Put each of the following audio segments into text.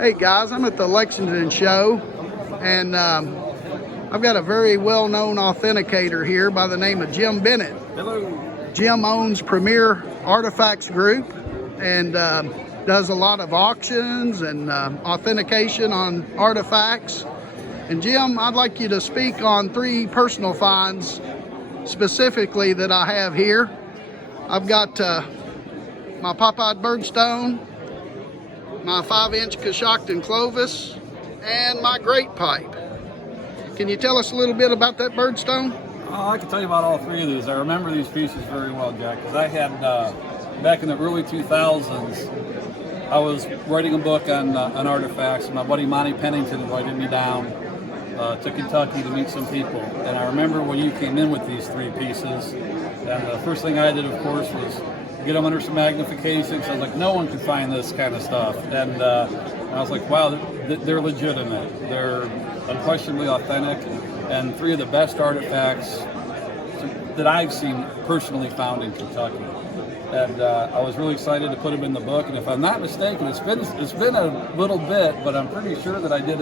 Hey guys, I'm at the Lexington show, and I've got a very well-known authenticator here by the name of Jim Bennet. Hello. Jim owns Premier Artifacts Group and does a lot of auctions and authentication on artifacts. And Jim, I'd like you to speak on 3 personal finds specifically that I have here. I've got my pop-eyed birdstone, my 5-inch Coshocton Clovis, and my great pipe. Can you tell us a little bit about that birdstone? I can tell you about all 3 of these. I remember these pieces very well, Jack, because I had, back in the early 2000s, I was writing a book on artifacts, and my buddy Monty Pennington invited me down to Kentucky to meet some people. And I remember when you came in with these 3 pieces, and the first thing I did, of course, was get them under some magnification. So I was like, no one can find this kind of stuff. And I was like, wow, they're legitimate. They're unquestionably authentic, and 3 of the best artifacts that I've seen personally found in Kentucky. And I was really excited to put them in the book. And if I'm not mistaken, it's been a little bit, but I'm pretty sure that I did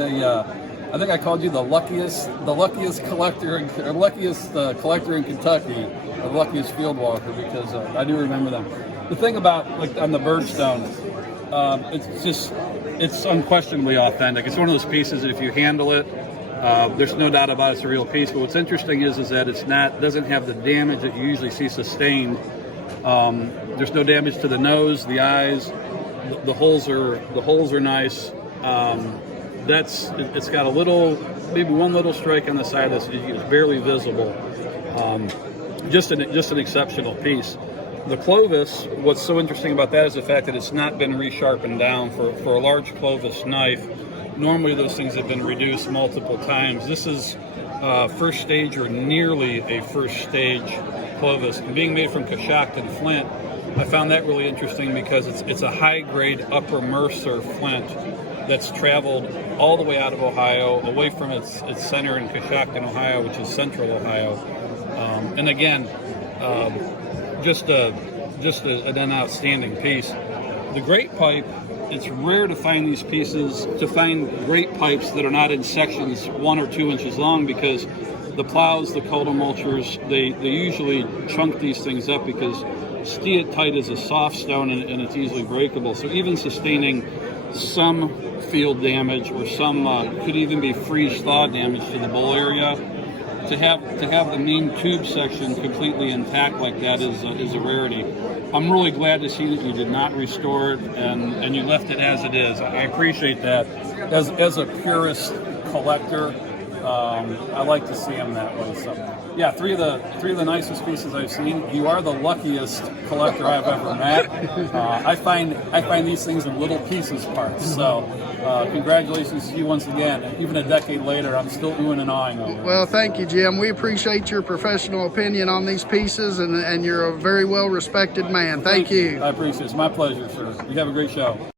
I think I called you the luckiest collector collector in Kentucky, the luckiest field walker, because I do remember them. The thing about, like, on the birdstone, it's unquestionably authentic. It's one of those pieces that if you handle it, there's no doubt about it's a real piece. But what's interesting is that doesn't have the damage that you usually see sustained. There's no damage to the nose, the eyes. The holes are nice. It's got maybe one little strike on the side that's barely visible. Just an exceptional piece. The Clovis, what's so interesting about that is the fact that it's not been resharpened down. For a large Clovis knife, normally those things have been reduced multiple times. This is first stage, or nearly a first stage Clovis. And being made from Coshocton flint, I found that really interesting because it's a high-grade Upper Mercer flint that's traveled all the way out of Ohio, away from its center in Coshocton, Ohio, which is central Ohio. And again, just an outstanding piece. The great pipe, it's rare to find these pieces, to find great pipes that are not in sections 1 or 2 inches long, because the plows, the cultivar mulchers, they usually chunk these things up because steatite is a soft stone and it's easily breakable. So even sustaining some field damage, or some could even be freeze thaw damage to the bowl area, to have the main tube section completely intact like that is a rarity. I'm really glad to see that you did not restore it and you left it as it is. I appreciate that. As a purist collector, I like to see them that way. So yeah, three of the nicest pieces I've seen. You are the luckiest collector I've ever met. I find these things in little pieces parts. So congratulations to you once again. Even a decade later, I'm still oohing and awing over it. Well, thank you, Jim. We appreciate your professional opinion on these pieces, and you're a very well respected man. Thank you. I appreciate it. It's my pleasure, sir. You have a great show.